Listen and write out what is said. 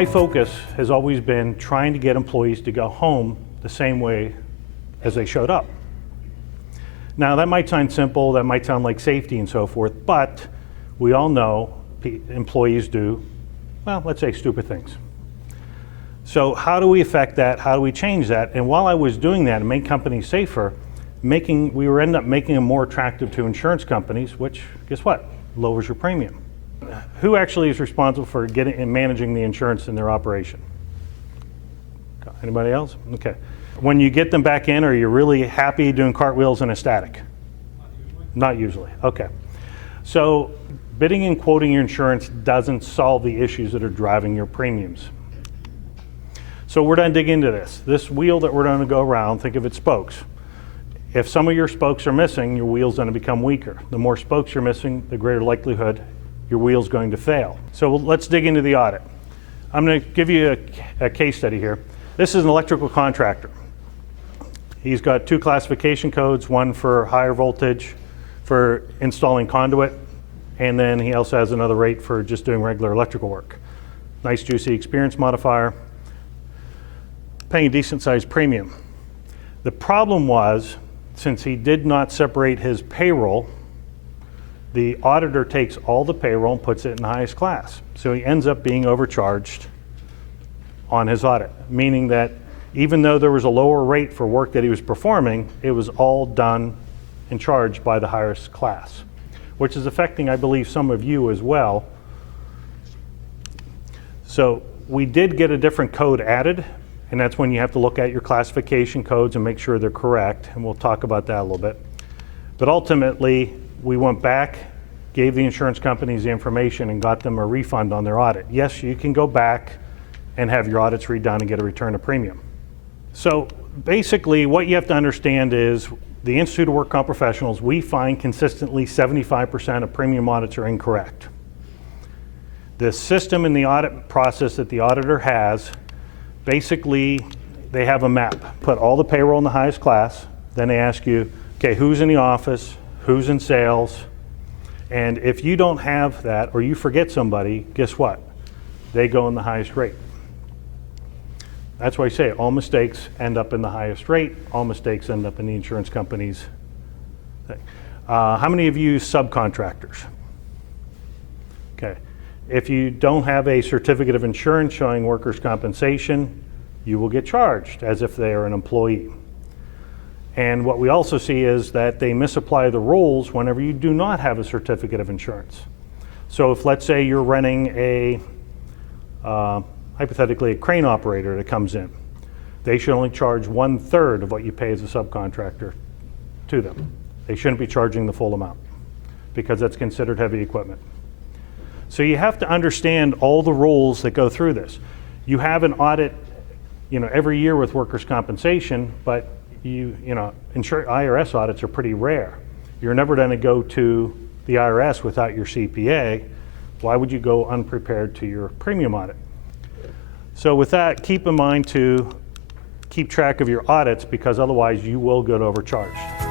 My focus has always been trying to get employees to go home the same way as they showed up. Now that might sound simple, that might sound like safety and so forth, but we all know employees do, well, let's say stupid things. So how do we affect that? How do we change that? And while I was doing that and make companies safer, we were end up making them more attractive to insurance companies, which, guess what? Lowers your premium. Who actually is responsible for getting and managing the insurance in their operation? Anybody else? Okay. When you get them back in, are you really happy doing cartwheels in a static? Not usually. Okay. So bidding and quoting your insurance doesn't solve the issues that are driving your premiums. So we're going to dig into this. This wheel that we're going to go around, think of it spokes. If some of your spokes are missing, your wheel's going to become weaker. The more spokes you're missing, the greater likelihood your wheel's going to fail. So let's dig into the audit. I'm going to give you a case study here. This is an electrical contractor. He's got two classification codes, one for higher voltage for installing conduit, and then he also has another rate for just doing regular electrical work. Nice juicy experience modifier, paying a decent sized premium. The problem was, since he did not separate his payroll, the auditor takes all the payroll and puts it in the highest class. So he ends up being overcharged on his audit, meaning that even though there was a lower rate for work that he was performing, it was all done and charged by the highest class, which is affecting, I believe, some of you as well. So we did get a different code added, and that's when you have to look at your classification codes and make sure they're correct, and we'll talk about that a little bit. But ultimately, we went back, gave the insurance companies the information, and got them a refund on their audit. Yes, you can go back and have your audits redone and get a return of premium. So basically, what you have to understand is the Institute of Work Comp Professionals, we find consistently 75% of premium audits are incorrect. The system in the audit process that the auditor has, basically, they have a map. Put all the payroll in the highest class, then they ask you, okay, who's in the office, who's in sales, and if you don't have that or you forget somebody, guess what? They go in the highest rate. That's why I say all mistakes end up in the highest rate, all mistakes end up in the insurance company's thing. How many of you use subcontractors? Okay. If you don't have a certificate of insurance showing workers' compensation, you will get charged as if they are an employee. And what we also see is that they misapply the rules whenever you do not have a certificate of insurance. So if, let's say, you're renting a, hypothetically, a crane operator that comes in, they should only charge 1/3 of what you pay as a subcontractor to them. They shouldn't be charging the full amount because that's considered heavy equipment. So you have to understand all the rules that go through this. You have an audit, every year with workers' compensation, but IRS audits are pretty rare. You're never going to go to the IRS without your CPA. Why would you go unprepared to your premium audit? So with that, keep in mind to keep track of your audits because otherwise you will get overcharged.